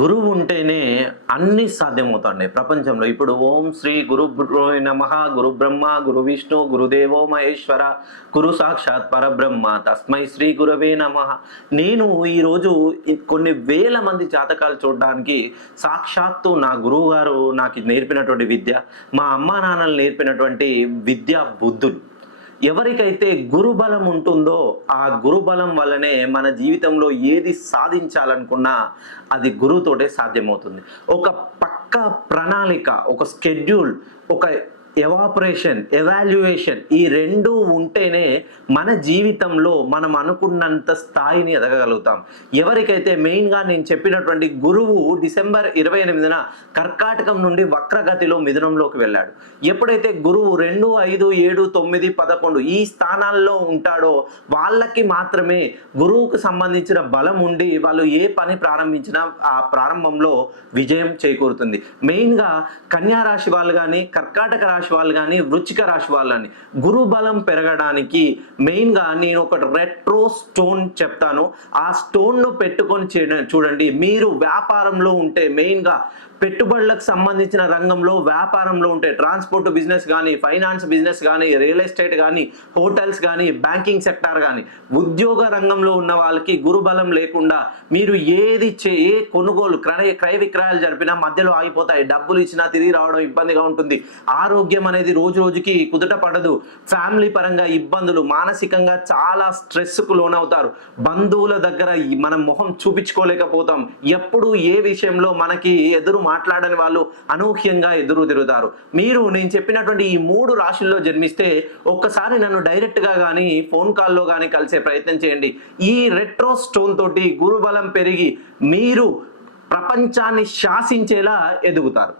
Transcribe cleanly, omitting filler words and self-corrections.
గురువు ఉంటేనే అన్నీ సాధ్యమవుతాయండి ప్రపంచంలో. ఇప్పుడు ఓం శ్రీ గురుభ్యోయ్ నమః, గురు బ్రహ్మ, గురు విష్ణు, గురుదేవో మహేశ్వర, గురు సాక్షాత్ పరబ్రహ్మ, తస్మై శ్రీ గురవే నమః. నేను ఈరోజు కొన్ని వేల మంది జాతకాలు చూడడానికి సాక్షాత్తు నా గురువుగారు నాకు నేర్పినటువంటి విద్య, మా అమ్మా నాన్నలు నేర్పినటువంటి విద్యా బుద్ధులు. ఎవరికైతే గురుబలం ఉంటుందో ఆ గురుబలం వల్లనే మన జీవితంలో ఏది సాధించాలనుకున్నా అది గురువుతోటే సాధ్యమవుతుంది. ఒక పక్కా ప్రణాళిక, ఒక స్కెడ్యూల్, ఒక ఎవాల్యుయేషన్ ఈ రెండు ఉంటేనే మన జీవితంలో మనం అనుకున్నంత స్థాయిని ఎదగగలుగుతాం. ఎవరికైతే మెయిన్గా నేను చెప్పినటువంటి గురువు డిసెంబర్ 28న కర్కాటకం నుండి వక్రగతిలో మిథునంలోకి వెళ్ళాడు. ఎప్పుడైతే గురువు 2, 5, 7, 9, 11 ఈ స్థానాల్లో ఉంటాడో వాళ్ళకి మాత్రమే గురువుకు సంబంధించిన బలం ఉండి వాళ్ళు ఏ పని ప్రారంభించినా ఆ ప్రారంభంలో విజయం చేకూరుతుంది. మెయిన్గా కన్యా రాశి వాళ్ళు కానీ, కర్కాటక రాశి వాళ్ళు కానీ, వృశ్చిక రాశి వాళ్ళని గురు బలం పెరగడానికి మెయిన్గా నేను ఒక రెట్రో స్టోన్ చెప్తాను. ఆ స్టోన్ను పెట్టుకొని చూడండి. మీరు వ్యాపారంలో ఉంటే మెయిన్గా పెట్టుబడులకు సంబంధించిన రంగంలో వ్యాపారంలో ఉంటే ట్రాన్స్పోర్ట్ బిజినెస్ కానీ, ఫైనాన్స్ బిజినెస్ కానీ, రియల్ ఎస్టేట్ కానీ, హోటల్స్ కానీ, బ్యాంకింగ్ సెక్టార్ కానీ, ఉద్యోగ రంగంలో ఉన్న వాళ్ళకి గురుబలం లేకుండా మీరు ఏ కొనుగోలు క్రయ విక్రయాలు జరిపినా మధ్యలో ఆగిపోతాయి. డబ్బులు ఇచ్చినా తిరిగి రావడం ఇబ్బందిగా ఉంటుంది. ఆరోగ్యం అనేది రోజు రోజుకి కుదుట పడదు. ఫ్యామిలీ పరంగా ఇబ్బందులు, మానసికంగా చాలా స్ట్రెస్కు లోనవుతారు. బంధువుల దగ్గర మనం మొహం చూపించుకోలేకపోతాం. ఎప్పుడు ఏ విషయంలో మనకి ఎదురు మాట్లాడని వాళ్ళు అనూహ్యంగా ఎదురు తిరుగుతారు. నేను చెప్పినటువంటి ఈ 3 రాశుల్లో జన్మిస్తే ఒక్కసారి నన్ను డైరెక్ట్గా కానీ ఫోన్ కాల్లో కానీ కలిసే ప్రయత్నం చేయండి. ఈ రెట్రో స్టోన్ తోటి గురుబలం పెరిగి మీరు ప్రపంచాన్ని శాసించేలా ఎదుగుతారు.